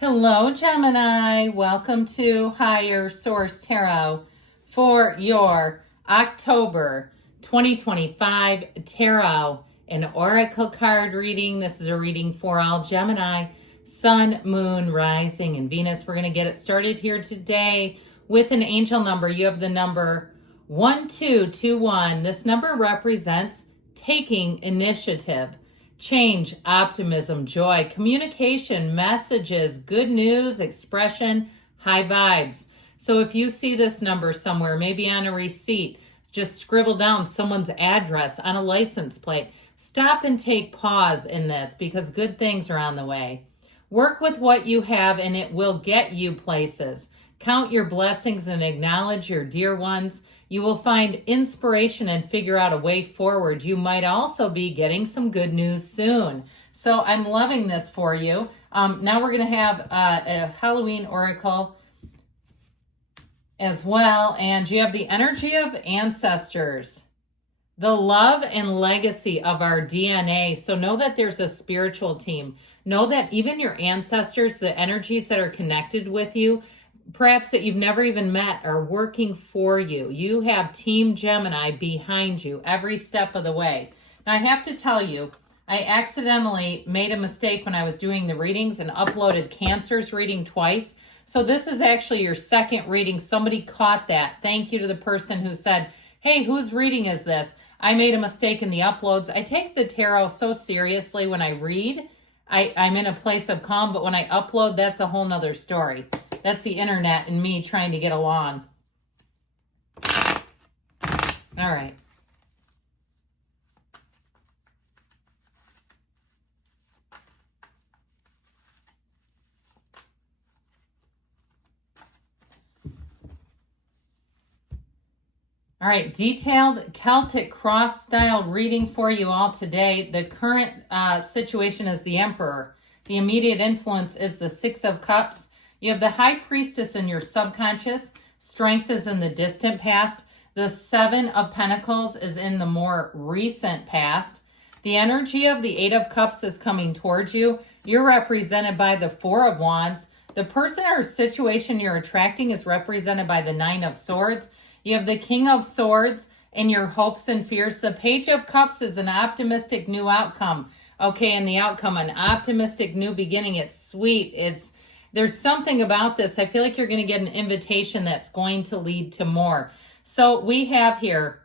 Hello, Gemini. Welcome to Higher Source Tarot for your October 2025 Tarot and Oracle card reading. This is a reading for all Gemini, Sun, Moon, Rising, and Venus. We're going to get it started here today with an angel number. You have the number 1221. This number represents taking initiative. Change, optimism, joy, communication, messages, good news, expression, high vibes. So if you see this number somewhere, maybe on a receipt, just scribble down someone's address on a license plate. Stop and take pause in this because good things are on the way. Work with what you have and it will get you places. Count your blessings and acknowledge your dear ones. You will find inspiration and figure out a way forward. You might also be getting some good news soon. So I'm loving this for you. Now we're going to have a Halloween oracle as well. And you have the energy of ancestors, the love and legacy of our DNA. So know that there's a spiritual team. Know that even your ancestors, the energies that are connected with you, perhaps that you've never even met, are working for you. You have Team Gemini behind you every step of the way. Now, I have to tell you, I accidentally made a mistake when I was doing the readings and uploaded Cancer's reading twice. So this is actually your second reading. Somebody caught that. Thank you to the person who said, hey, whose reading is this? I made a mistake in the uploads. I take the tarot so seriously when I read. I'm in a place of calm, but when I upload, that's a whole nother story. That's the internet and me trying to get along. All right. All right, detailed Celtic cross-style reading for you all today. The current situation is the Emperor. The immediate influence is the Six of Cups. You have the High Priestess in your subconscious. Strength is in the distant past. The Seven of Pentacles is in the more recent past. The energy of the Eight of Cups is coming towards you. You're represented by the Four of Wands. The person or situation you're attracting is represented by the Nine of Swords. You have the King of Swords in your hopes and fears. The Page of Cups is an optimistic new outcome. Okay, and the outcome, an optimistic new beginning. It's sweet. There's something about this. I feel like you're going to get an invitation that's going to lead to more. So we have here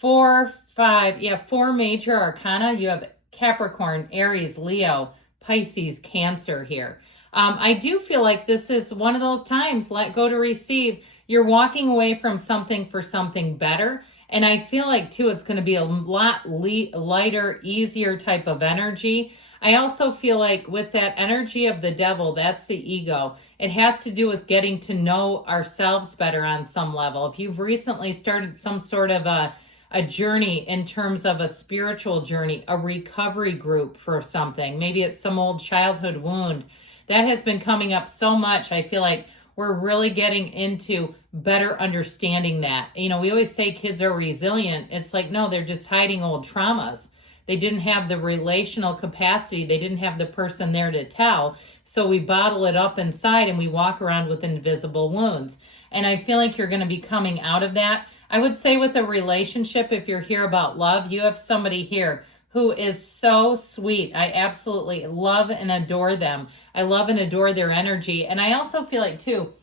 four major arcana. You have Capricorn, Aries, Leo, Pisces, Cancer here. I do feel like this is one of those times, let go to receive. You're walking away from something for something better. And I feel like, too, it's going to be a lot lighter, easier type of energy. I also feel like with that energy of the devil, that's the ego. It has to do with getting to know ourselves better on some level. If you've recently started some sort of a journey in terms of a spiritual journey, a recovery group for something, maybe it's some old childhood wound, that has been coming up so much. I feel like we're really getting into better understanding that. You know, we always say kids are resilient. It's like, no, they're just hiding old traumas. They didn't have the relational capacity. They didn't have the person there to tell. So we bottle it up inside and we walk around with invisible wounds. And I feel like you're going to be coming out of that. I would say with a relationship, if you're here about love, you have somebody here who is so sweet. I absolutely love and adore them. I love and adore their energy. And I also feel like, too,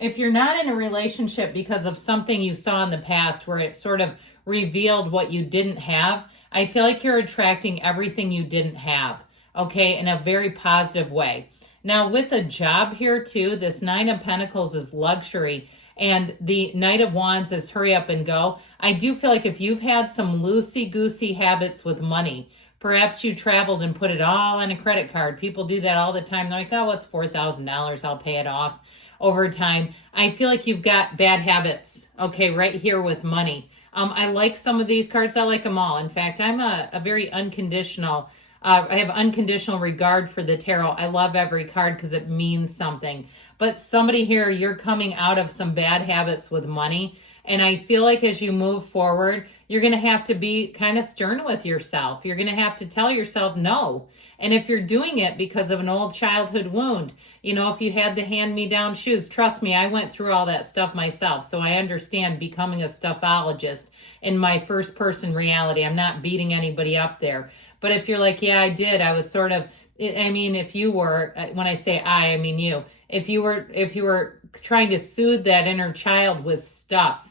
if you're not in a relationship because of something you saw in the past where it sort of revealed what you didn't have, I feel like you're attracting everything you didn't have, okay, in a very positive way. Now, with a job here, too, this Nine of Pentacles is luxury, and the Knight of Wands is hurry up and go. I do feel like if you've had some loosey-goosey habits with money, perhaps you traveled and put it all on a credit card. People do that all the time. They're like, oh, what's $4,000? I'll pay it off over time. I feel like you've got bad habits, okay, right here with money. I like some of these cards. I like them all. In fact, I'm a very unconditional, I have unconditional regard for the tarot. I love every card because it means something. But somebody here, you're coming out of some bad habits with money. And I feel like as you move forward, you're going to have to be kind of stern with yourself. You're going to have to tell yourself no. And if you're doing it because of an old childhood wound, if you had the hand-me-down shoes, trust me, I went through all that stuff myself. So I understand becoming a stuffologist in my first person reality. I'm not beating anybody up there. But if you're like, yeah, I did, I was sort of, if you were, when I say I mean you, if you were trying to soothe that inner child with stuff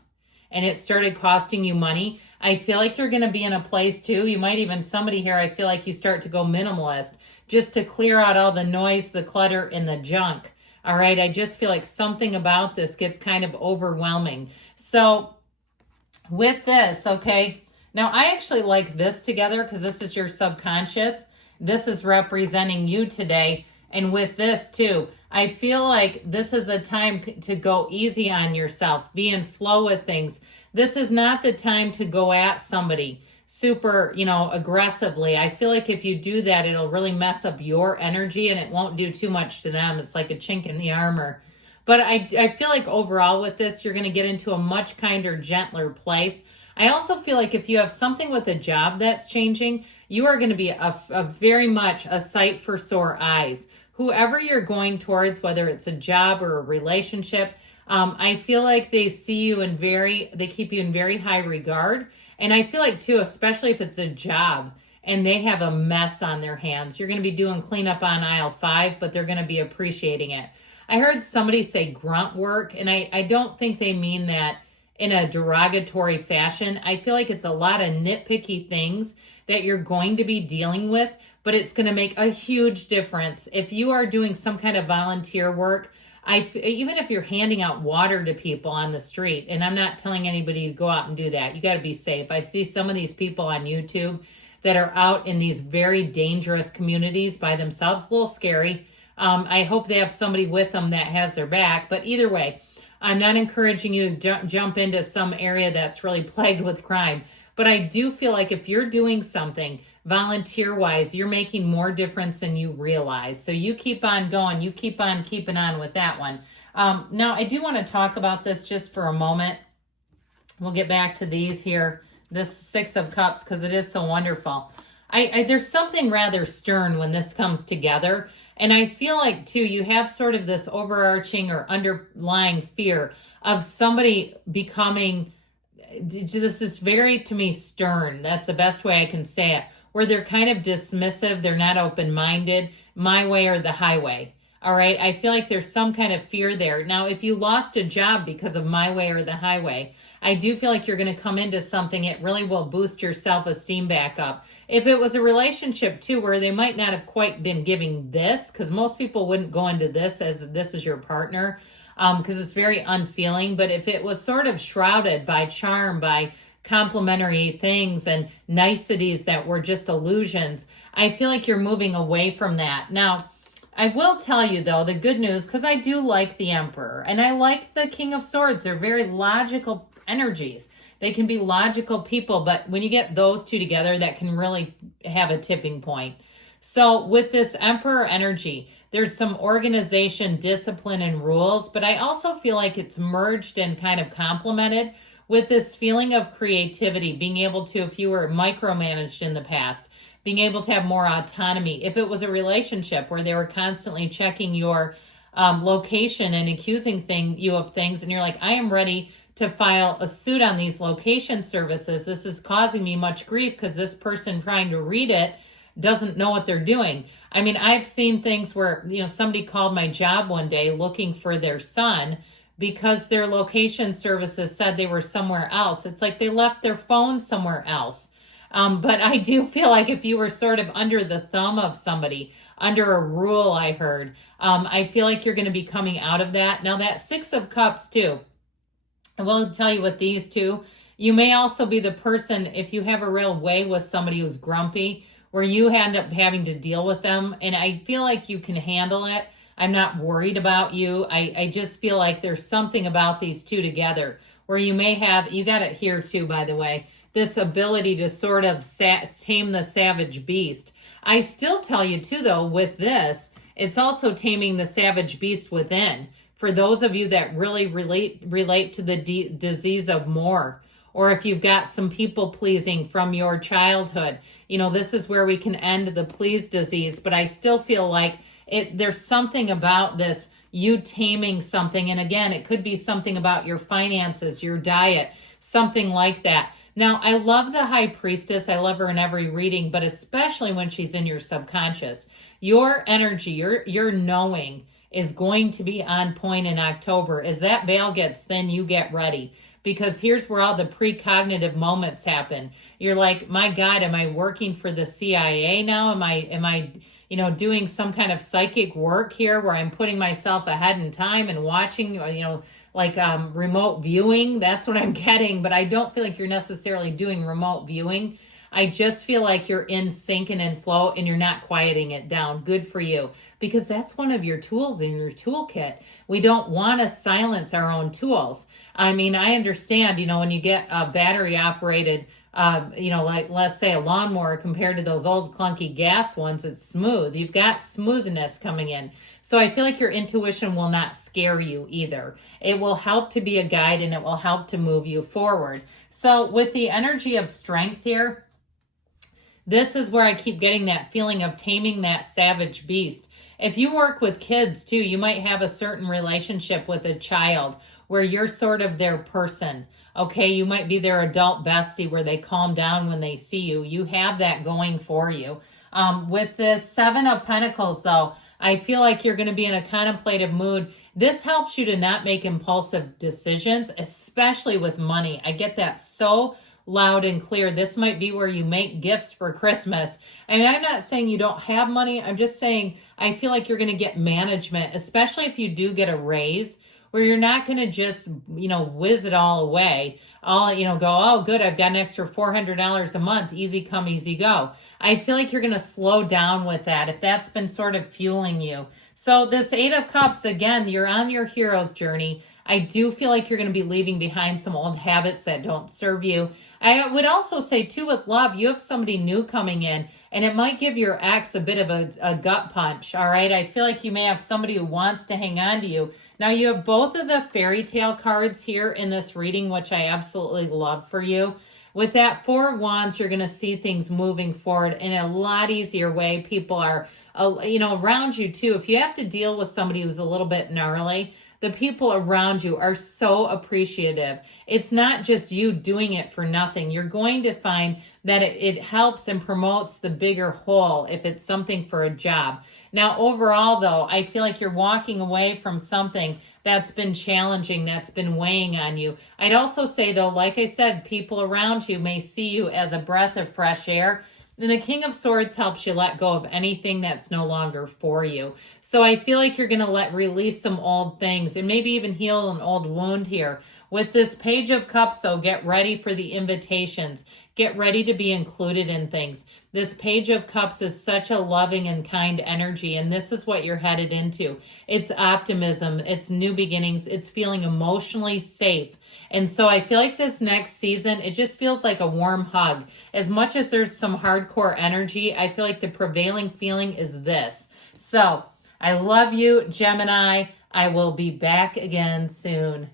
and it started costing you money, I feel like you're going to be in a place too. You might even, somebody here, I feel like you start to go minimalist just to clear out all the noise, the clutter, and the junk. All right. I just feel like something about this gets kind of overwhelming. So with this, okay, now I actually like this together because this is your subconscious. This is representing you today. And with this too, I feel like this is a time to go easy on yourself, be in flow with things. This is not the time to go at somebody super, aggressively. I feel like if you do that, it'll really mess up your energy and it won't do too much to them. It's like a chink in the armor. But I feel like overall with this, you're going to get into a much kinder, gentler place. I also feel like if you have something with a job that's changing, you are going to be a very much a sight for sore eyes. Whoever you're going towards, whether it's a job or a relationship, I feel like they see you they keep you in very high regard. And I feel like too, especially if it's a job and they have a mess on their hands, you're going to be doing cleanup on aisle 5, but they're going to be appreciating it. I heard somebody say grunt work, and I don't think they mean that in a derogatory fashion. I feel like it's a lot of nitpicky things that you're going to be dealing with, but it's going to make a huge difference. If you are doing some kind of volunteer work, even if you're handing out water to people on the street, and I'm not telling anybody to go out and do that. You got to be safe. I see some of these people on YouTube that are out in these very dangerous communities by themselves, a little scary. I hope they have somebody with them that has their back, but either way, I'm not encouraging you to jump into some area that's really plagued with crime. But I do feel like if you're doing something volunteer-wise, you're making more difference than you realize. So you keep on going. You keep on keeping on with that one. Now, I do want to talk about this just for a moment. We'll get back to these here, this 6 of Cups, because it is so wonderful. There's something rather stern when this comes together. And I feel like, too, you have sort of this overarching or underlying fear of somebody becoming, this is very, to me, stern. That's the best way I can say it, where they're kind of dismissive. They're not open-minded, my way or the highway. All right. I feel like there's some kind of fear there. Now, if you lost a job because of my way or the highway, I do feel like you're going to come into something. It really will boost your self-esteem back up. If it was a relationship too, where they might not have quite been giving this, because most people wouldn't go into this as this is your partner, because it's very unfeeling. But if it was sort of shrouded by charm, by complimentary things and niceties that were just illusions, I feel like you're moving away from that. Now, I will tell you, though, the good news, because I do like the Emperor and I like the King of Swords. They're very logical energies. They can be logical people, but when you get those two together, that can really have a tipping point. So with this Emperor energy, there's some organization, discipline, and rules, but I also feel like it's merged and kind of complemented with this feeling of creativity, being able to, if you were micromanaged in the past, being able to have more autonomy. If it was a relationship where they were constantly checking your location and accusing you of things, and you're like, I am ready to file a suit on these location services. This is causing me much grief because this person trying to read it doesn't know what they're doing. I mean, I've seen things where, somebody called my job one day looking for their son because their location services said they were somewhere else. It's like they left their phone somewhere else. But I do feel like if you were sort of under the thumb of somebody, under a rule, I heard, I feel like you're going to be coming out of that. Now that 6 of Cups too, I will tell you with these two, you may also be the person, if you have a real way with somebody who's grumpy, where you end up having to deal with them. And I feel like you can handle it. I'm not worried about you. I just feel like there's something about these two together where you may have, you got it here too, by the way, this ability to sort of tame the savage beast. I still tell you too, though, with this, it's also taming the savage beast within. For those of you that really relate to the disease of more, or if you've got some people pleasing from your childhood. You know, this is where we can end the please disease, but I still feel like there's something about this, you taming something. And again, it could be something about your finances, your diet, something like that. Now, I love the High Priestess. I love her in every reading, but especially when she's in your subconscious. Your energy, your knowing is going to be on point in October. As that veil gets thin, you get ready. Because here's where all the precognitive moments happen. You're like, my God, am I working for the CIA now? Am I doing some kind of psychic work here where I'm putting myself ahead in time and watching, like remote viewing? That's what I'm getting, but I don't feel like you're necessarily doing remote viewing. I just feel like you're in sync and in flow and you're not quieting it down. Good for you, because that's one of your tools in your toolkit. We don't want to silence our own tools. I mean, I understand, when you get a battery operated, like let's say a lawnmower compared to those old clunky gas ones, it's smooth. You've got smoothness coming in. So I feel like your intuition will not scare you either. It will help to be a guide and it will help to move you forward. So with the energy of strength here, this is where I keep getting that feeling of taming that savage beast. If you work with kids too, you might have a certain relationship with a child where you're sort of their person. Okay, you might be their adult bestie where they calm down when they see you. You have that going for you. With this Seven of Pentacles though, I feel like you're going to be in a contemplative mood. This helps you to not make impulsive decisions, especially with money. I get that so loud and clear. This might be where you make gifts for Christmas. I mean, I'm not saying you don't have money. I'm just saying I feel like you're going to get management, especially if you do get a raise, where you're not going to just, whiz it all away. Go, oh, good, I've got an extra $400 a month. Easy come, easy go. I feel like you're going to slow down with that if that's been sort of fueling you. So this Eight of Cups, again, you're on your hero's journey. I do feel like you're going to be leaving behind some old habits that don't serve you. I would also say, too, with love, you have somebody new coming in, and it might give your ex a bit of a gut punch, all right? I feel like you may have somebody who wants to hang on to you. Now, you have both of the fairy tale cards here in this reading, which I absolutely love for you. With that Four of Wands, you're going to see things moving forward in a lot easier way. People are, around you, too. If you have to deal with somebody who's a little bit gnarly, the people around you are so appreciative. It's not just you doing it for nothing. You're going to find that it helps and promotes the bigger whole if it's something for a job. Now, overall, though, I feel like you're walking away from something that's been challenging, that's been weighing on you. I'd also say, though, like I said, people around you may see you as a breath of fresh air. And the King of Swords helps you let go of anything that's no longer for you. So I feel like you're going to release some old things and maybe even heal an old wound here. With this Page of Cups, though, get ready for the invitations. Get ready to be included in things. This Page of Cups is such a loving and kind energy, and this is what you're headed into. It's optimism. It's new beginnings. It's feeling emotionally safe. And so I feel like this next season, it just feels like a warm hug. As much as there's some hardcore energy, I feel like the prevailing feeling is this. So I love you, Gemini. I will be back again soon.